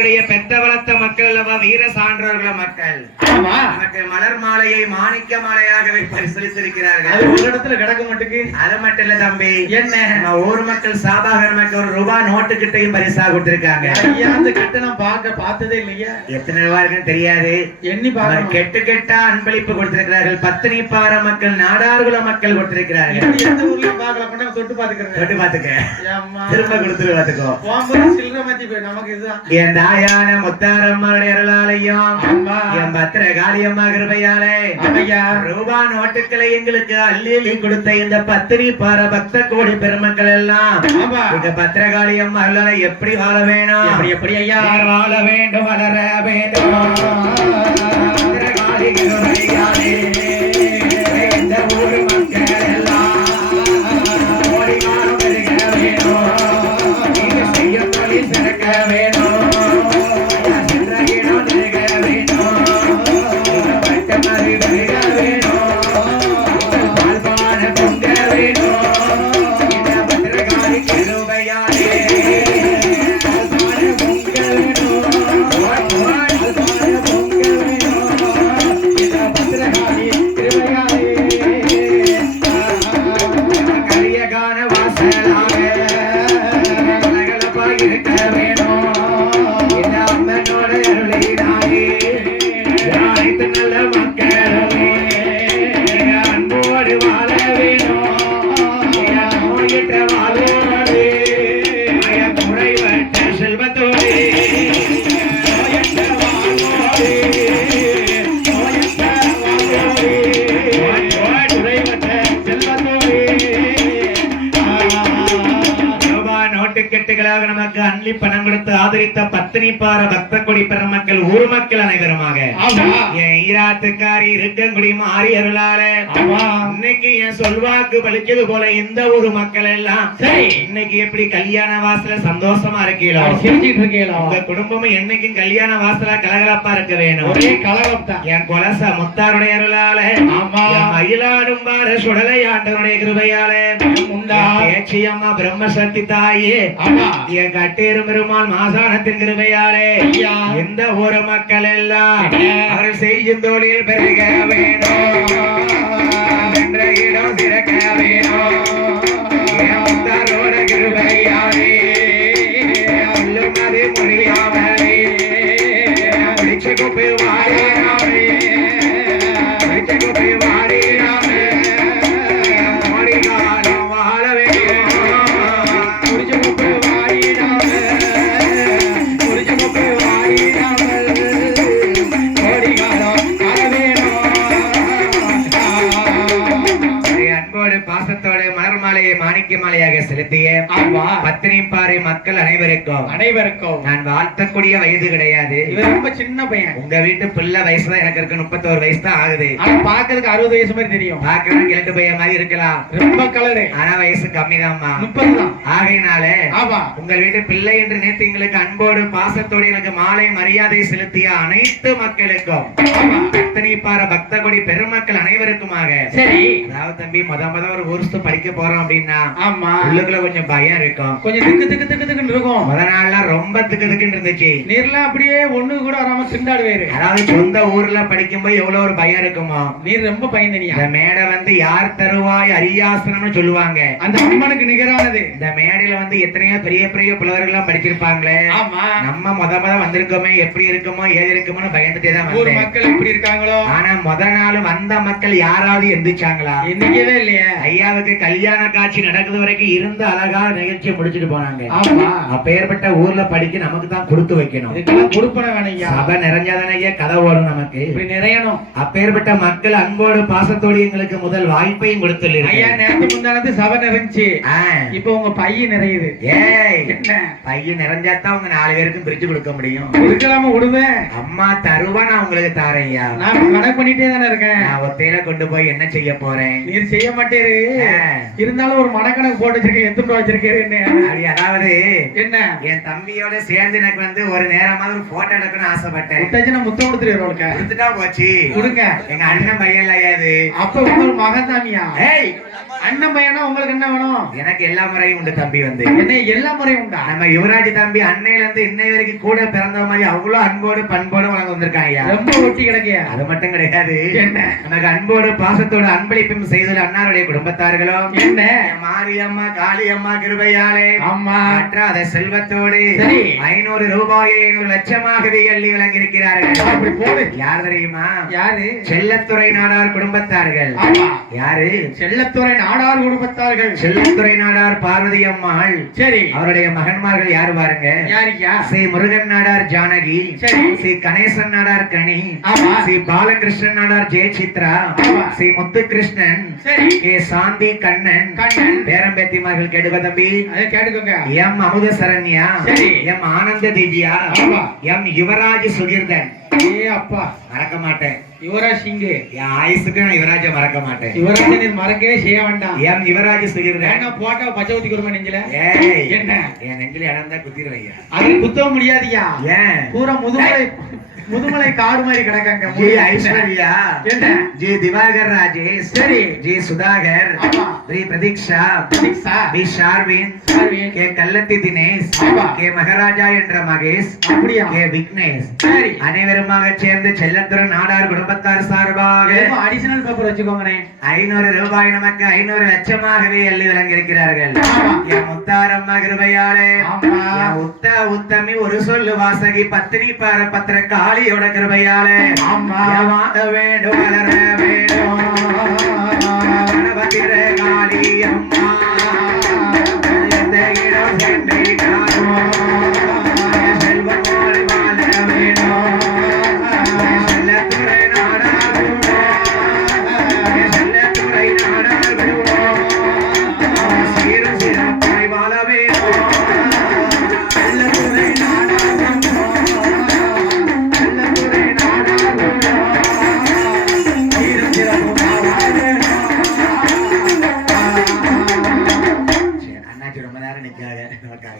நம்மளுடைய பெத்த வளர்த்த மக்கள் அல்லவா, வீர சான்றோர்கள மக்கள். நமக்கு மலர் மாலையை மாணிக்க மாலையாகவே பரிசளித்திருக்கிறார்கள். அது ஒரு இடத்துல கிடக்க மாட்டுக்கு. அது மட்டும் இல்ல தம்பி, என்ன நம்ம ஊர் மக்கள் சாபாக நமக்கு ஒரு ரூபாய் நோட்டு கிட்டையும் பரிசா கொடுத்திருக்காங்க. அந்த கிட்ட நான் பார்த்ததே இல்லையா? எத்தனை ரூபாய் இருக்குன்னு தெரியாது, எண்ணி பார்க்க. கெட்டு கெட்டா அன்பளிப்பு கொடுத்திருக்கிறார்கள். பத்தினிப்பாற மக்கள், நாடார்குல மக்கள் கொடுத்திருக்கிறார்கள். எந்த ஊர்லயும் பார்க்கல, பண்ண தொட்டு பாத்துக்கிறேன். தொட்டு பாத்துக்க, திரும்ப கொடுத்துரு பாத்துக்கோ. சில்லற மாத்தி போய் நமக்கு இதுதான். என் தாயான முத்தாரம்மனுடைய அருளாலையும் என் பத்திர காளியம்மா கிருபையாலே ரூபா நோட்டுக்களை எங்களுக்கு அள்ளி கொடுத்த இந்த பத்தினிப்பாற பக்த கோடி பெருமக்கள் எல்லாம் இந்த பத்திரகாளியம்மா அருளால எப்படி வாழ வேணும், எப்படி ஐயா வாழ வேண்டும், வளர வேண்டும். பத்திரகாளி கிருபையாலே இந்த ஊர் மக்கள் எல்லாம் ஓடி வாழ வேணும், நீங்க செய்ய தொழில் சிறக்க வேணும், நமக்கு அள்ளி பணம் கொடுத்து ஆதரித்த பத்தினிப்பாற பக்த கொடி பெருமக்கள், ஊர் மக்கள் அனைவருமாக என் ஈராத்துக்காரி இருக்கங்குடி மாறி அருளால இன்னைக்கு என் சொல்வாக்கு பலிச்சது போல இந்த ஊர் மக்கள் எல்லாம் இன்னைக்கு எப்படி கல்யாண வாசல சந்தோஷமா இருக்கீங்களோ, சிரிச்சிட்டு இருக்கீங்களோ, உங்க குடும்பமும் என்னைக்கும் கல்யாண வாசலா கலகலப்பா இருக்க வேணும். ஒரே கலகலப்பா. என் கொலச முத்தாருடைய அருளால மயிலாடும் பார சுடலை ஆண்டவருடைய கிருபையாலே பேச்சியம்மா பிரம்மசக்தி தாயே என் கட்டேரும் பெருமாள் மாசானத்தின் கிருபையாலே இந்த ஊர் மக்கள் எல்லாம் அவர்கள் செய்யும் தொழில் பெருக வேணும், என்ற இடம் திறக்க வேணும். கிருபையாலே சொல்லும் அது முடியாமலே முடிச்சு குப்பை வாழாமே, முடிச்சு குப்பை வாழிடாமே மொழிகாலம் வாழ வேணும், முடிச்சு குப்பை வாழிடாமே, முடிச்சு குப்பை வாழிடாமல் மொழிகாலம் வாழ வேணும். அன்போடு பாசத்தோடு மலர் மாலையை மாணிக்க மாலையாக செலுத்திய பத்தினிப்பாறை மக்கள் அனைவருக்கும் நான் வாழ்த்தக்கூடிய வயது கிடையாது. இவர் ரொம்ப சின்ன பையன். உங்க வீட்டு பிள்ளை வயசுதான் எனக்கு இருக்கு, 31 வயசு தான் ஆகுது. ஆனா பாக்குறதுக்கு 60 வயசு மாதிரி தெரியும். பாக்கலாம் கிழட்டு பையன் மாதிரி இருக்கலாம், ரொம்ப கலரு. ஆனா வயசு கம்மிதான்மா, 30 தான். ஆகையினால உங்கள் வீட்டு பிள்ளை என்று நேற்று எங்களுக்கு அன்போடு பாசத்தோடு எனக்கு மாலை மரியாதை செலுத்திய அனைத்து மக்களுக்கும், பத்தினிப்பாறை பக்த கொடி பெருமக்கள் அனைவருக்குமாக. சரி, அதாவது தம்பி முத ஒரு வருஷம் படிக்க போறோம் அப்படின்னா உள்ளுக்குள்ள கொஞ்சம் பயம் இருக்கும், கொஞ்சம் திக்கு திக்கு திக்கு திக்குன்னு இருக்கும். முத நாள்லாம் ரொம்ப திக்கு திக்குன்னு இருந்துச்சு. நீர்லாம் அப்படியே ஒண்ணு கூட வராம திண்டாடுவேரு. அதாவது சொந்த ஊர்ல படிக்கும்போது எவ்வளவு ஒரு பயம் இருக்குமோ. நீர் ரொம்ப பயந்தனியா. இந்த மேடை வந்து யார் தருவாய் அரியாசனம்னு சொல்லுவாங்க, அந்த அம்மனுக்கு நிகரானது. இந்த மேடையில வந்து எத்தனையோ பெரிய பெரிய புலவர்கள் எல்லாம் படிச்சிருப்பாங்களே. நம்ம முத வந்திருக்கோமே, எப்படி இருக்குமோ ஏது இருக்குமோன்னு பயந்துட்டே தான் ஊர் மக்கள் எப்படி இருக்காங்களோ. ஆனா முத நாள் வந்த மக்கள் யாராவது எந்திரிச்சாங்களா? எந்திரிக்கவே இல்லையே. ஐயாவுக்கு கல்யாண காட்சி நடக்குது வரைக்கும் இருந்து அழகா நிகழ்ச்சியை முடிச்சுட்டு போனாங்க. அப்பேற்பட்ட ஊர்ல படிக்க நமக்கு தான் கொடுத்து வைக்கணும், கொடுப்பன வேணும். சபை நிறைஞ்சாதானே கதை ஓடும், நமக்கு இப்படி நிறையணும். அப்பேற்பட்ட மக்கள் அன்போடு பாசத்தோடு எங்களுக்கு முதல் வாய்ப்பையும் கொடுத்துள்ளீங்க. ஐயா நேரத்துக்கு முந்தானது சபை நிறைஞ்சி, இப்ப உங்க பையன் நிறையுது. என்ன பையன் நிறைஞ்சாதான் உங்க 4 பேருக்கும் பிரிச்சு கொடுக்க முடியும். இருக்கலாம விடுவேன். அம்மா தருவா நான் உங்களுக்கு தாரையா. நான் கணக்கு பண்ணிட்டே தானே இருக்கேன். நான் ஒத்தையில கொண்டு போய் என்ன செய்ய போறேன்? நீர் செய்ய மாட்டேரு, இருந்தாலும் ஒரு மனக்கணக்கு போட்டு வச்சிருக்கேன் எந்த வச்சிருக்கேன் அப்படி அதாவது என்ன என் தம்பியோட சேர்ந்து எனக்கு வந்து ஒரு நேரமாவது ஒரு போட்டோ எடுக்கணும்னு ஆசைப்பட்டேன். விட்டாச்சுன்னா முத்தம் கொடுத்துருவோம் கொடுத்துட்டா போச்சு. கொடுங்க. எங்க அண்ணன் பையன் இல்லையாது. அப்ப உங்க மகன் தாமியா? ஏய், அண்ணன் பையனா உங்களுக்கு என்ன வேணும்? எனக்கு எல்லா முறையும் உண்டு தம்பி வந்து. என்ன எல்லா முறையும் உண்டா? நம்ம யுவராஜ் தம்பி அன்னையில இருந்து இன்னை வரைக்கும் கூட பிறந்த மாதிரி அவ்வளவு அன்போடு பண்போடு வளர்ந்து வந்திருக்காங்க. ரொம்ப ஒட்டி கிடக்கையா? அது மட்டும் கிடையாது. என்ன நமக்கு அன்போடு பாசத்தோடு அன்பளிப்பும் செய்துள்ள அண்ணாருடைய குடும்பத்தார்களும் என்ன மாரியம்மா காளியம்மா கிருபையாலே ஆமா மற்ற அதை செல்வத்தோடு சரி 500 ரூபாயை 500 லட்சமாகவே அள்ளி வழங்கியிருக்கிறார்கள். அப்படி போடு. யார் தெரியுமா? யாரு? செல்லத்துறை நாடார் குடும்பத்தார்கள். ஆமா. யாரு? செல்லத்துறை நாடார் குடும்பத்தார்கள். செல்லத்துறை நாடார் பார்வதி அம்மாள். சரி. அவருடைய மகன்மார்கள் யாரு பாருங்க? யாரியா? ஸ்ரீ முருகன் நாடார் ஜானகி. சரி. ஸ்ரீ கணேசன் நாடார் கனி. ஆமா. ஸ்ரீ பாலகிருஷ்ணன் நாடார் ஜெயசித்ரா. ஆமா. ஸ்ரீ முத்துகிருஷ்ணன். சரி. கே சாந்தி கண்ணன். பேரம்பேத்திமார்கள் கேட்டுக்கோ தம்பி. அதை கேட்டுக்கோங்க. எம் அமுத சரண்யா. சரி. எம் ஆனந்த திவ்யா. ஆமா. எம் யுவராஜ் சுகிர்தன். ஏ அப்பா மறக்க மாட்டேன். யுவராஜ் சிங். என் ஆயுசுக்கு நான் யுவராஜ மறக்க மாட்டேன். யுவராஜ் நீ மறக்கவே செய்ய வேண்டாம். எம் யுவராஜ் சுகிர்தன். என்ன போட்டா பச்சை ஊத்தி குருமா நெஞ்சில? ஏய், என்ன என் நெஞ்சில இடம் தான் குத்திடுவையா? அது குத்த முடியாதியா? ஏன்? பூரா முதுமலை காடு மாதிரி கிடக்காங்க. ஜி ஐஸ்வர்யா. என்ன? ஜி திவாகர் ராஜேஷ். சரி. ஜி சுதாகர். ஆமா. ஸ்ரீ பிரதீக்ஷா. பி ஷார்வின். கே கல்லத்தி தினேஷ். ஆமா. கே மகாராஜா என்ற மகேஷ். அப்படியா? கே விக்னேஷ். சரி. அனைவருமாக சேர்ந்து செல்லத்துறை நாடார் குடும்பத்தார் சார்பாக அடிஷனல் பேப்பர் வச்சுக்கோங்கனே. 500 ரூபாய் நமக்கு 500 லட்சமாகவே அள்ளி வழங்கியிருக்கிறார்கள். ஆமா. என் முத்தாரம்மா கிருபையாலே. ஆமா. என் உத்தமி ஒரு சொல்லு வாசகி பத்தினி பார பத்திர காளியோட கிருபையாலே. ஆமா. வாத வேண்டும் வளர வேண்டும் கணபதிர காளி அம்மா எந்த இடம் சென்னை காணும் செல்வம் போல வாழ வேண்டும் செல்லத்துறை நாடார் விடுவோம் செல்லத்துறை நாடார் விடுவோம் சீரும் சிறப்பாய் வாழ வேண்டும் செல்லத்துறை நாடார் செல்லத்துறை நாடார் சீரும் சிறப்புமாய் வாழ வேண்டும். அண்ணாச்சி ரொம்ப நேரம் நிற்காக நமக்காக.